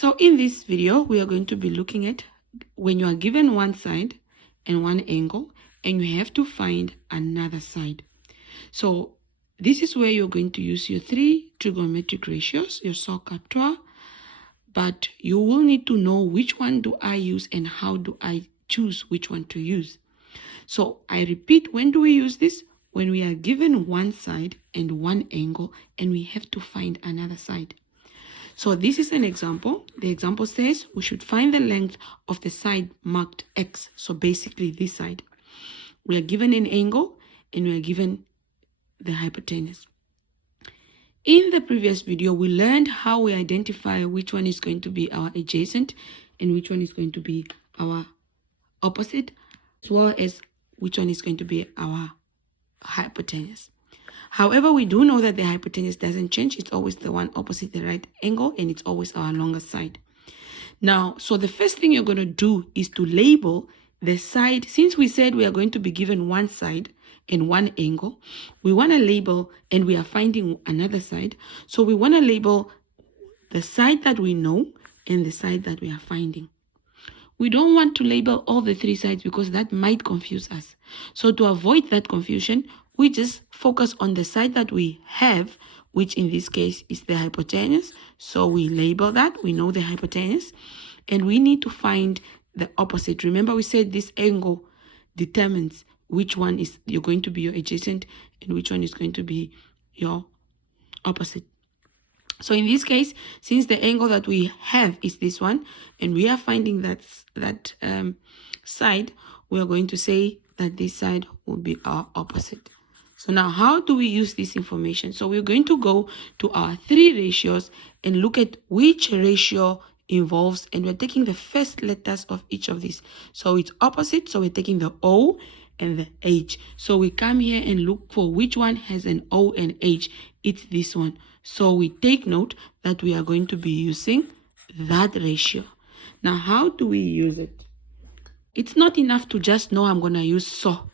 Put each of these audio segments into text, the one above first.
So in this video, we are going to be looking at when you are given one side and one angle and you have to find another side. So this is where you're going to use your three trigonometric ratios, your SOH and TOA, but you will need to know which one do I use and how do I choose which one to use. So I repeat, when do we use this? When we are given one side and one angle and we have to find another side. So this is an example. The example says we should find the length of the side marked X. So basically this side. We are given an angle and we are given the hypotenuse. In the previous video, we learned how we identify which one is going to be our adjacent and which one is going to be our opposite, as well as which one is going to be our hypotenuse. However, we do know that the hypotenuse doesn't change. It's always the one opposite the right angle, and it's always our longer side. Now, so the first thing you're going to do is to label the side. Since we said we are going to be given one side and one angle, we want to label, and we are finding another side. So we want to label the side that we know and the side that we are finding. We don't want to label all the three sides because that might confuse us. So to avoid that confusion, we just focus on the side that we have, which in this case is the hypotenuse. So we label that, we know the hypotenuse, and we need to find the opposite. Remember, we said this angle determines which one is you're going to be your adjacent and which one is going to be your opposite. So in this case, since the angle that we have is this one, and we are finding that side, we are going to say that this side will be our opposite. So now, how do we use this information? So we're going to go to our three ratios and look at which ratio involves, and we're taking the first letters of each of these. So it's opposite, so we're taking the O and the H. So we come here and look for which one has an O and H. It's this one. So we take note that we are going to be using that ratio. Now, how do we use it? It's not enough to just know I'm going to use SOH.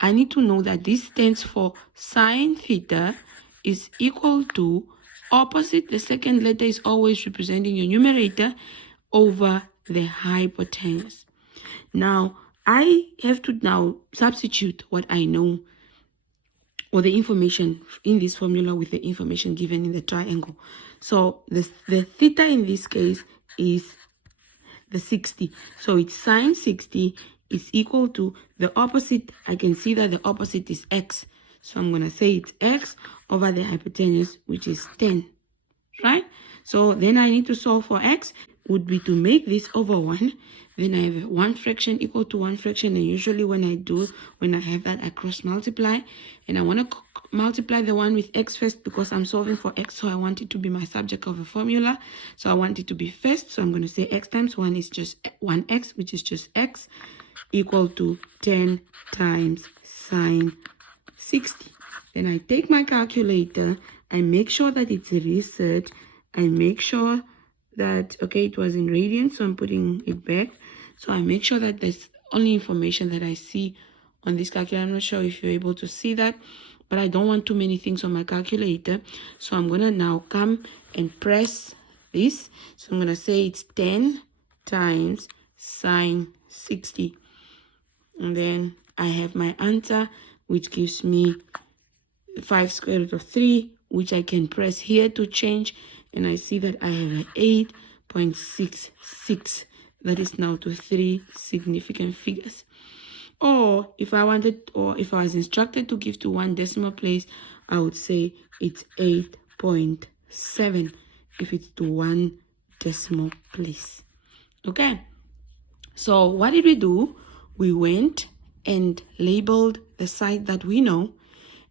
I need to know that this stands for sine theta is equal to opposite. The second letter is always representing your numerator over the hypotenuse. Now, I have to now substitute what I know or the information in this formula with the information given in the triangle. So the theta in this case is the 60. So it's sine 60 is equal to the opposite. I can see that the opposite is x. So I'm going to say it's x over the hypotenuse, which is 10, right? So then I need to solve for x, would be to make this over 1. Then I have 1 fraction equal to 1 fraction. And usually when I have that, I cross multiply. And I want to multiply the one with x first because I'm solving for x. So I want it to be my subject of a formula. So I want it to be first. So I'm going to say x times 1 is just 1x, which is just x, equal to 10 times sine 60. Then I take my calculator. I make sure that it's reset. I make sure that, okay, it was in radians, so I'm putting it back. So I make sure that there's only information that I see on this calculator. I'm not sure if you're able to see that, but I don't want too many things on my calculator. So I'm going to now come and press this. So I'm going to say it's 10 times sine 60. And then I have my answer, which gives me 5 square root of 3, which I can press here to change. And I see that I have an 8.66. That is now to 3 significant figures. Or if I wanted, or if I was instructed to give to one decimal place, I would say it's 8.7 if it's to one decimal place. Okay. So what did we do? We went and labeled the side that we know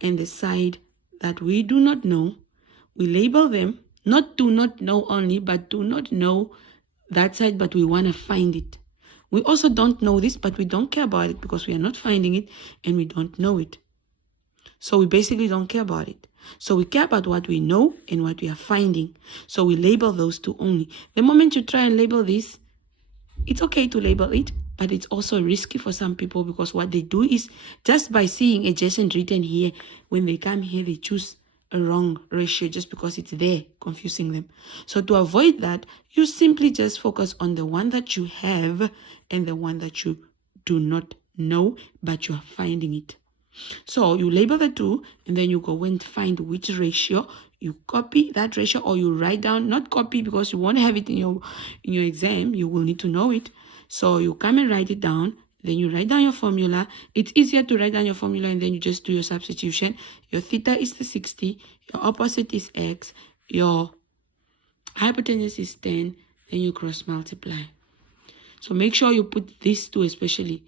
and the side that we do not know. We label them. Not do not know only, but do not know that side, but we want to find it. We also don't know this, but we don't care about it because we are not finding it and we don't know it. So we basically don't care about it. So we care about what we know and what we are finding. So we label those two only. The moment you try and label this, it's okay to label it, but it's also risky for some people because what they do is just by seeing adjacent written here, when they come here, they choose a wrong ratio just because it's there, confusing them. So to avoid that, you simply just focus on the one that you have and the one that you do not know, but you are finding it. So you label the two, and then you go and find which ratio. You copy that ratio, or you write down, not copy because you won't have it in your exam. You will need to know it. So you come and write it down. Then you write down your formula. It's easier to write down your formula and then you just do your substitution. Your theta is the 60. Your opposite is x. Your hypotenuse is 10. Then you cross multiply. So make sure you put these two especially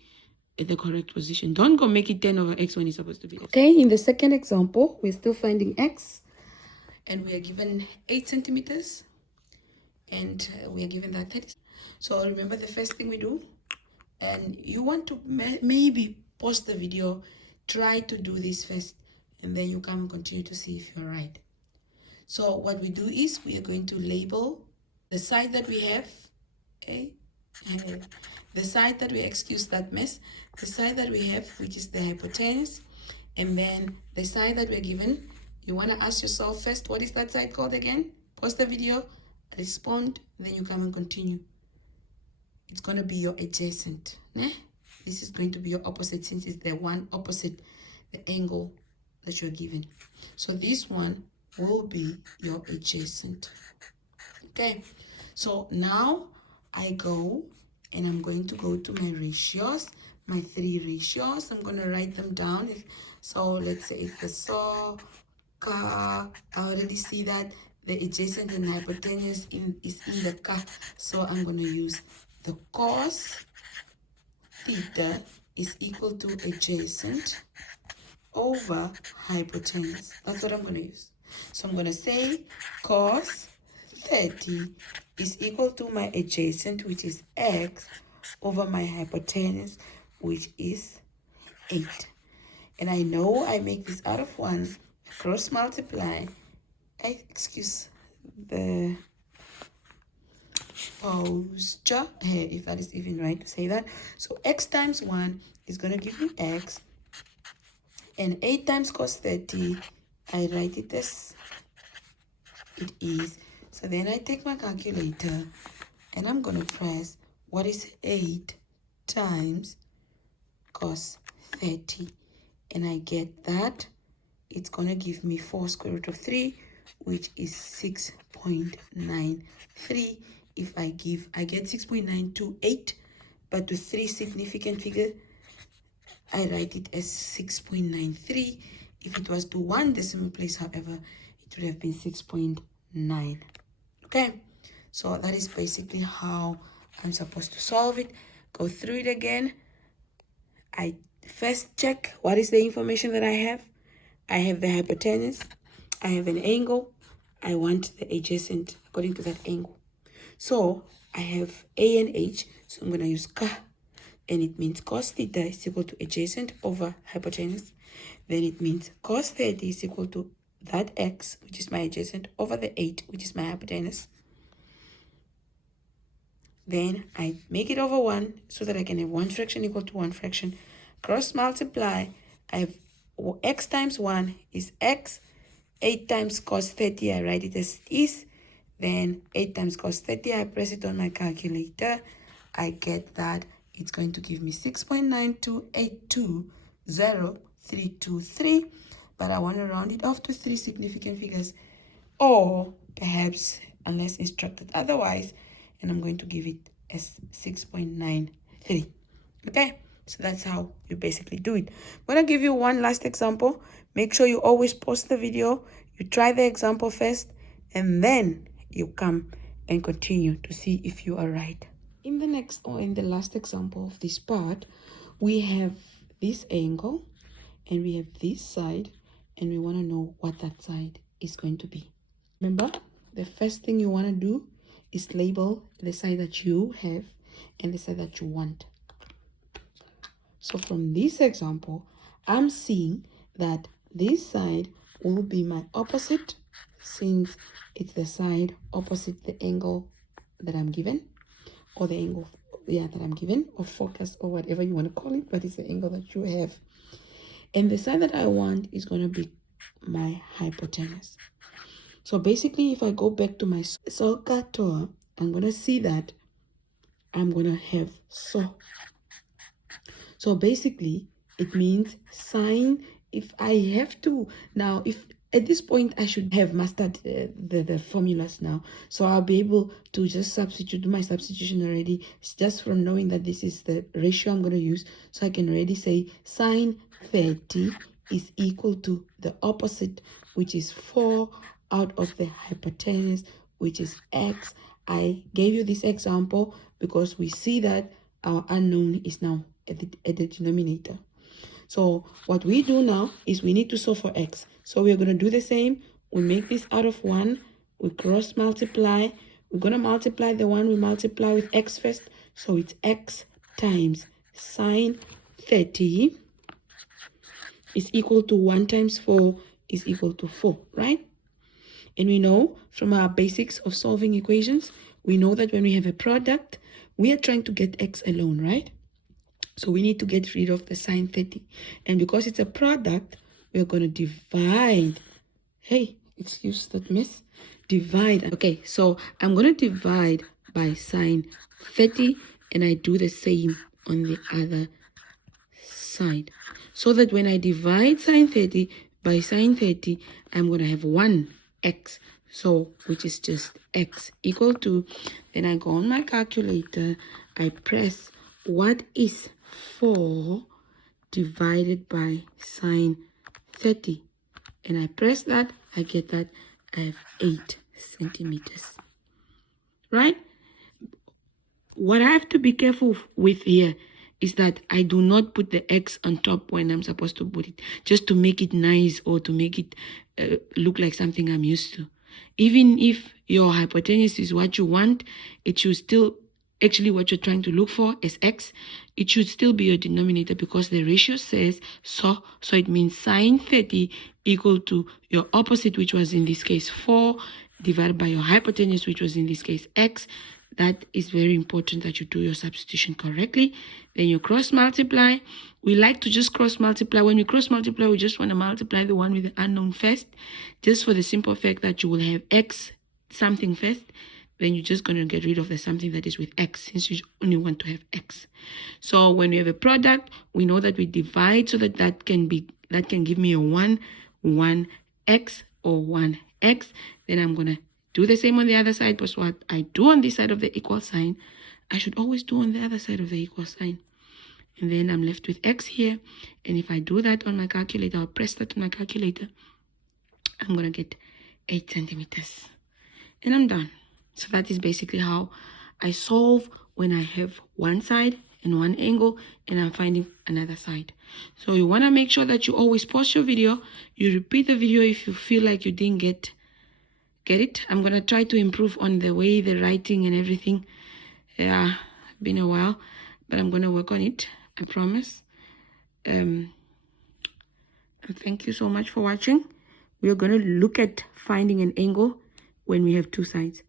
at the correct position. Don't go make it 10 over x when it's supposed to be x. Okay, in the second example, we're still finding x. And we are given 8 centimeters. And we are given that 30. So remember the first thing we do. And you want to maybe pause the video. Try to do this first. And then you come and continue to see if you're right. So what we do is we are going to label the side that we have. Okay. The side that we, excuse that mess, the side that we have, which is the hypotenuse, and then the side that we're given, you want to ask yourself first, what is that side called again? Pause the video, respond, then you come and continue. It's going to be your adjacent. This is going to be your opposite, since it's the one opposite the angle that you're given. So this one will be your adjacent. Okay, so now I go and I'm going to go to my ratios, my 3 ratios. I'm going to write them down. So let's say it's the SOH, CAH. I already see that the adjacent and hypotenuse is in the CAH. So I'm going to use the cos theta is equal to adjacent over hypotenuse. That's what I'm going to use. So I'm going to say cos 30 is equal to my adjacent, which is x, over my hypotenuse, which is 8. And I know I make this out of 1, cross multiply, excuse the posture, if that is even right to say that. So x times 1 is going to give me x, and 8 times cos 30, I write it as it is. So then I take my calculator and I'm going to press what is 8 times cos 30. And I get that it's going to give me 4 square root of 3, which is 6.93. If I get 6.928, but to 3 significant figures, I write it as 6.93. If it was to 1 decimal place, however, it would have been 6.9. Okay, so that is basically how I'm supposed to solve it. Go through it again. I first check what is the information that I have. I have the hypotenuse. I have an angle. I want the adjacent according to that angle. So I have A and H. So I'm going to use CAH. And it means cos theta is equal to adjacent over hypotenuse. Then it means cos 30 is equal to that x, which is my adjacent, over the 8, which is my hypotenuse. Then I make it over 1 so that I can have 1 fraction equal to 1 fraction. Cross multiply. I have x times 1 is x. 8 times cos 30, I write it as is. Then 8 times cos 30, I press it on my calculator. I get that it's going to give me 6.92820,323. But I want to round it off to 3 significant figures, or perhaps, unless instructed otherwise, and I'm going to give it as 6.93. Okay, so that's how you basically do it. I'm going to give you one last example. Make sure you always pause the video. You try the example first, and then you come and continue to see if you are right. In the next, or in the last example of this part, we have this angle and we have this side, and we want to know what that side is going to be. Remember, the first thing you want to do is label the side that you have and the side that you want. So from this example, I'm seeing that this side will be my opposite, since it's the side opposite the angle that I'm given, or the angle that I'm given, or focus, or whatever you want to call it, but it's the angle that you have. And the side that I want is going to be my hypotenuse. So basically, if I go back to my SOH TOA, I'm going to see that I'm going to have SO. So basically, it means sine. If I have to, now, if at this point I should have mastered the formulas now, so I'll be able to just do my substitution already, just from knowing that this is the ratio I'm going to use. So I can already say sine 30 is equal to the opposite, which is 4 out of the hypotenuse, which is x. I gave you this example because we see that our unknown is now at the denominator. So what we do now is we need to solve for x. So we're going to do the same. We make this out of 1. We cross multiply. We're going to multiply the 1 we multiply with x first. So it's x times sine 30 is equal to 1 times 4 is equal to 4, right? And we know from our basics of solving equations, we know that when we have a product, we are trying to get x alone, right? So we need to get rid of the sine 30. And because it's a product, we're going to divide. Hey, excuse that mess. Divide. Okay, so I'm going to divide by sine 30. And I do the same on the other side. So that when I divide sine 30 by sine 30, I'm going to have 1x. So, which is just x equal to, then I go on my calculator, I press what is 4 divided by sine 30. And I press that, I get that I have 8 centimeters. Right? What I have to be careful with here is that I do not put the x on top when I'm supposed to put it, just to make it nice or to make it look like something I'm used to. Even if your hypotenuse is what you want, it should still, actually what you're trying to look for is x, it should still be your denominator because the ratio says so it means sine 30 equal to your opposite, which was in this case 4, divided by your hypotenuse, which was in this case x. That is very important that you do your substitution correctly. Then you cross multiply. We like to just cross multiply. When we cross multiply, we just want to multiply the one with the unknown first, just for the simple fact that you will have x something first. Then you're just going to get rid of the something that is with x, since you only want to have x. So when we have a product, we know that we divide so that can give me a 1x or 1x. Then I'm going to do the same on the other side, because what I do on this side of the equal sign, I should always do on the other side of the equal sign. And then I'm left with x here. And if I do that on my calculator, I'll press that on my calculator, I'm going to get 8 centimeters. And I'm done. So that is basically how I solve when I have one side and one angle and I'm finding another side. So you want to make sure that you always pause your video. You repeat the video if you feel like you didn't get it. I'm going to try to improve on the way the writing and everything. Yeah, been a while, but I'm going to work on it. I promise. And thank you so much for watching. We're going to look at finding an angle when we have two sides.